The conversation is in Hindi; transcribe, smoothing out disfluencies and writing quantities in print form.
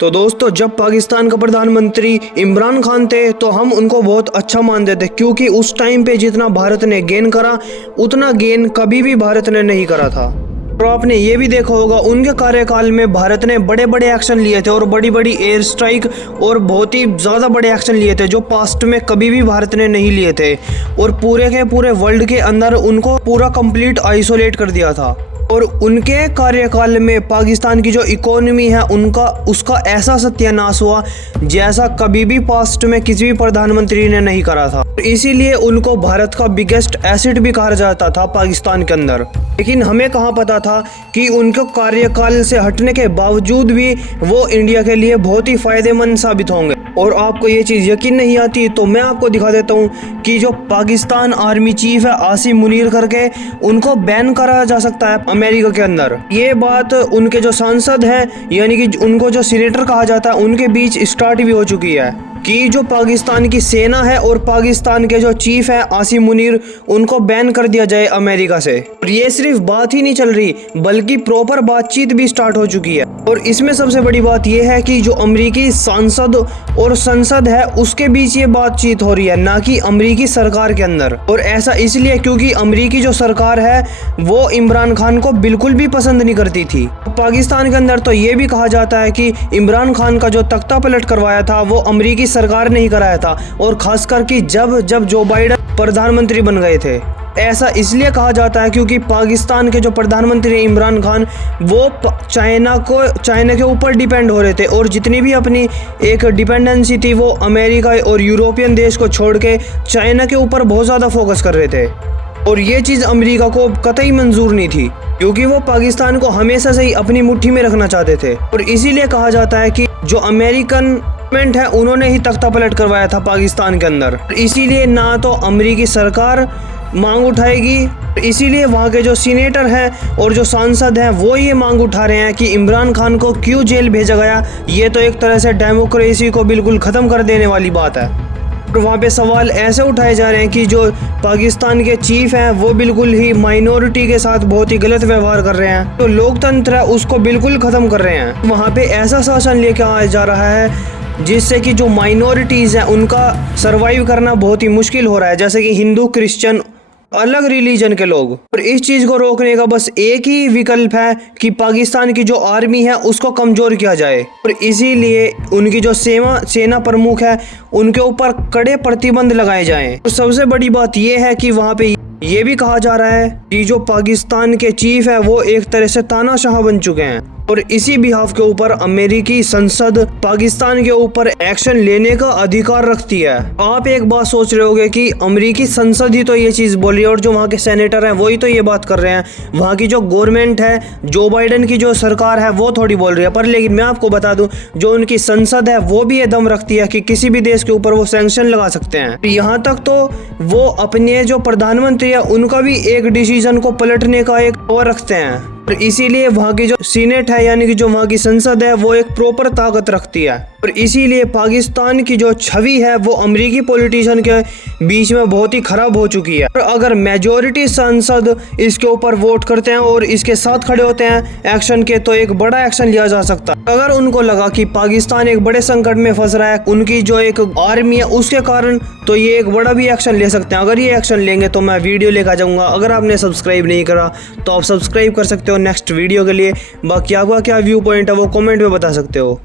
तो दोस्तों, जब पाकिस्तान का प्रधानमंत्री इमरान खान थे तो हम उनको बहुत अच्छा मानते थे, क्योंकि उस टाइम पे जितना भारत ने गेन करा उतना गेन कभी भी भारत ने नहीं करा था। और आपने ये भी देखा होगा, उनके कार्यकाल में भारत ने बड़े बड़े एक्शन लिए थे और बड़ी बड़ी एयर स्ट्राइक और बहुत ही ज़्यादा बड़े एक्शन लिए थे जो पास्ट में कभी भी भारत ने नहीं लिए थे। और पूरे के पूरे वर्ल्ड के अंदर उनको पूरा कंप्लीट आइसोलेट कर दिया था। और उनके कार्यकाल में पाकिस्तान की जो इकोनॉमी है उसका ऐसा सत्यानाश हुआ जैसा कभी भी पास्ट में किसी भी प्रधानमंत्री ने नहीं करा था। इसीलिए उनको भारत का बिगेस्ट एसेट भी कहा जाता था पाकिस्तान के अंदर। लेकिन हमें कहाँ पता था कि उनके कार्यकाल से हटने के बावजूद भी वो इंडिया के लिए बहुत ही फायदेमंद साबित होंगे। और आपको ये चीज़ यकीन नहीं आती तो मैं आपको दिखा देता हूँ कि जो पाकिस्तान आर्मी चीफ है आसिम मुनीर करके, उनको बैन करा जा सकता है अमेरिका के अंदर। ये बात उनके जो सांसद हैं, यानी कि उनको जो सीनेटर कहा जाता है, उनके बीच स्टार्ट भी हो चुकी है कि जो पाकिस्तान की सेना है और पाकिस्तान के जो चीफ है आसिम मुनीर, उनको बैन कर दिया जाए अमेरिका से। और ये सिर्फ बात ही नहीं चल रही बल्कि प्रॉपर बातचीत भी स्टार्ट हो चुकी है। और इसमें सबसे बड़ी बात यह है कि जो अमेरिकी सांसद और संसद है उसके बीच ये बातचीत हो रही है, ना कि अमेरिकी सरकार के अंदर। और ऐसा इसलिए क्योंकि अमेरिकी जो सरकार है वो इमरान खान को बिल्कुल भी पसंद नहीं करती थी। पाकिस्तान के अंदर तो ये भी कहा जाता है कि इमरान खान का जो तख्ता पलट करवाया था वो अमेरिकी सरकार ने ही कराया था, और खास करके जब जो बाइडेन प्रधानमंत्री बन गए थे। ऐसा इसलिए कहा जाता है क्योंकि पाकिस्तान के जो प्रधानमंत्री इमरान खान वो चाइना के ऊपर डिपेंड हो रहे थे, और जितनी भी अपनी एक डिपेंडेंसी थी वो अमेरिका और यूरोपियन देश को छोड़ के चाइना के ऊपर बहुत ज़्यादा फोकस कर रहे थे। और ये चीज़ अमेरिका को कतई मंजूर नहीं थी, क्योंकि वो पाकिस्तान को हमेशा से ही अपनी मुट्ठी में रखना चाहते थे। और इसीलिए कहा जाता है कि जो अमेरिकन गवर्नमेंट है उन्होंने ही तख्ता पलट करवाया था पाकिस्तान के अंदर। इसीलिए ना तो अमेरिकी सरकार मांग उठाएगी, इसीलिए वहाँ के जो सीनेटर हैं और जो सांसद हैं वो ये मांग उठा रहे हैं कि इमरान खान को क्यों जेल भेजा गया। ये तो एक तरह से डेमोक्रेसी को बिल्कुल ख़त्म कर देने वाली बात है। और वहाँ पे सवाल ऐसे उठाए जा रहे हैं कि जो पाकिस्तान के चीफ हैं वो बिल्कुल ही माइनॉरिटी के साथ बहुत ही गलत व्यवहार कर रहे हैं, तो लोकतंत्र है उसको बिल्कुल ख़त्म कर रहे हैं। वहाँ पे ऐसा शासन लेके आया जा रहा है जिससे कि जो माइनॉरिटीज़ हैं उनका सरवाइव करना बहुत ही मुश्किल हो रहा है, जैसे कि हिंदू, क्रिश्चियन, अलग रिलीजन के लोग। और इस चीज़ को रोकने का बस एक ही विकल्प है कि पाकिस्तान की जो आर्मी है उसको कमज़ोर किया जाए। और इसीलिए उनकी जो सेना प्रमुख है उनके ऊपर कड़े प्रतिबंध लगाए जाएं। तो सबसे बड़ी बात यह है कि वहाँ पे ये भी कहा जा रहा है कि जो पाकिस्तान के चीफ है वो एक तरह से तानाशाह बन चुके हैं, और इसी बिहाफ के ऊपर अमेरिकी संसद पाकिस्तान के ऊपर एक्शन लेने का अधिकार रखती है। आप एक बात सोच रहे होंगे कि अमेरिकी संसद ही तो ये चीज़ बोल रही है और जो वहाँ के सेनेटर हैं वही तो ये बात कर रहे हैं, वहाँ की जो गवर्नमेंट है, जो बाइडेन की जो सरकार है वो थोड़ी बोल रही है। पर लेकिन मैं आपको बता दूं, जो उनकी संसद है वो भी ये दम रखती है कि किसी भी देश के ऊपर वो सैंक्शन लगा सकते हैं। यहाँ तक तो वो अपने जो प्रधानमंत्री है उनका भी एक डिसीजन को पलटने का एक पावर रखते हैं। इसीलिए वहाँ की जो सीनेट है यानी कि जो वहाँ की संसद है वो एक प्रॉपर ताकत रखती है। और इसीलिए पाकिस्तान की जो छवि है वो अमेरिकी पॉलिटिशियन के बीच में बहुत ही खराब हो चुकी है। और अगर मेजॉरिटी सांसद इसके ऊपर वोट करते हैं और इसके साथ खड़े होते हैं एक्शन के, तो एक बड़ा एक्शन लिया जा सकता है। अगर उनको लगा कि पाकिस्तान एक बड़े संकट में फंस रहा है उनकी जो एक आर्मी है उसके कारण, तो ये एक बड़ा भी एक्शन ले सकते हैं। अगर ये एक्शन लेंगे तो मैं वीडियो लेकर जाऊँगा। अगर आपने सब्सक्राइब नहीं करा तो आप सब्सक्राइब कर सकते हो नेक्स्ट वीडियो के लिए। बाकी आपका क्या व्यू पॉइंट है वो कमेंट में बता सकते हो।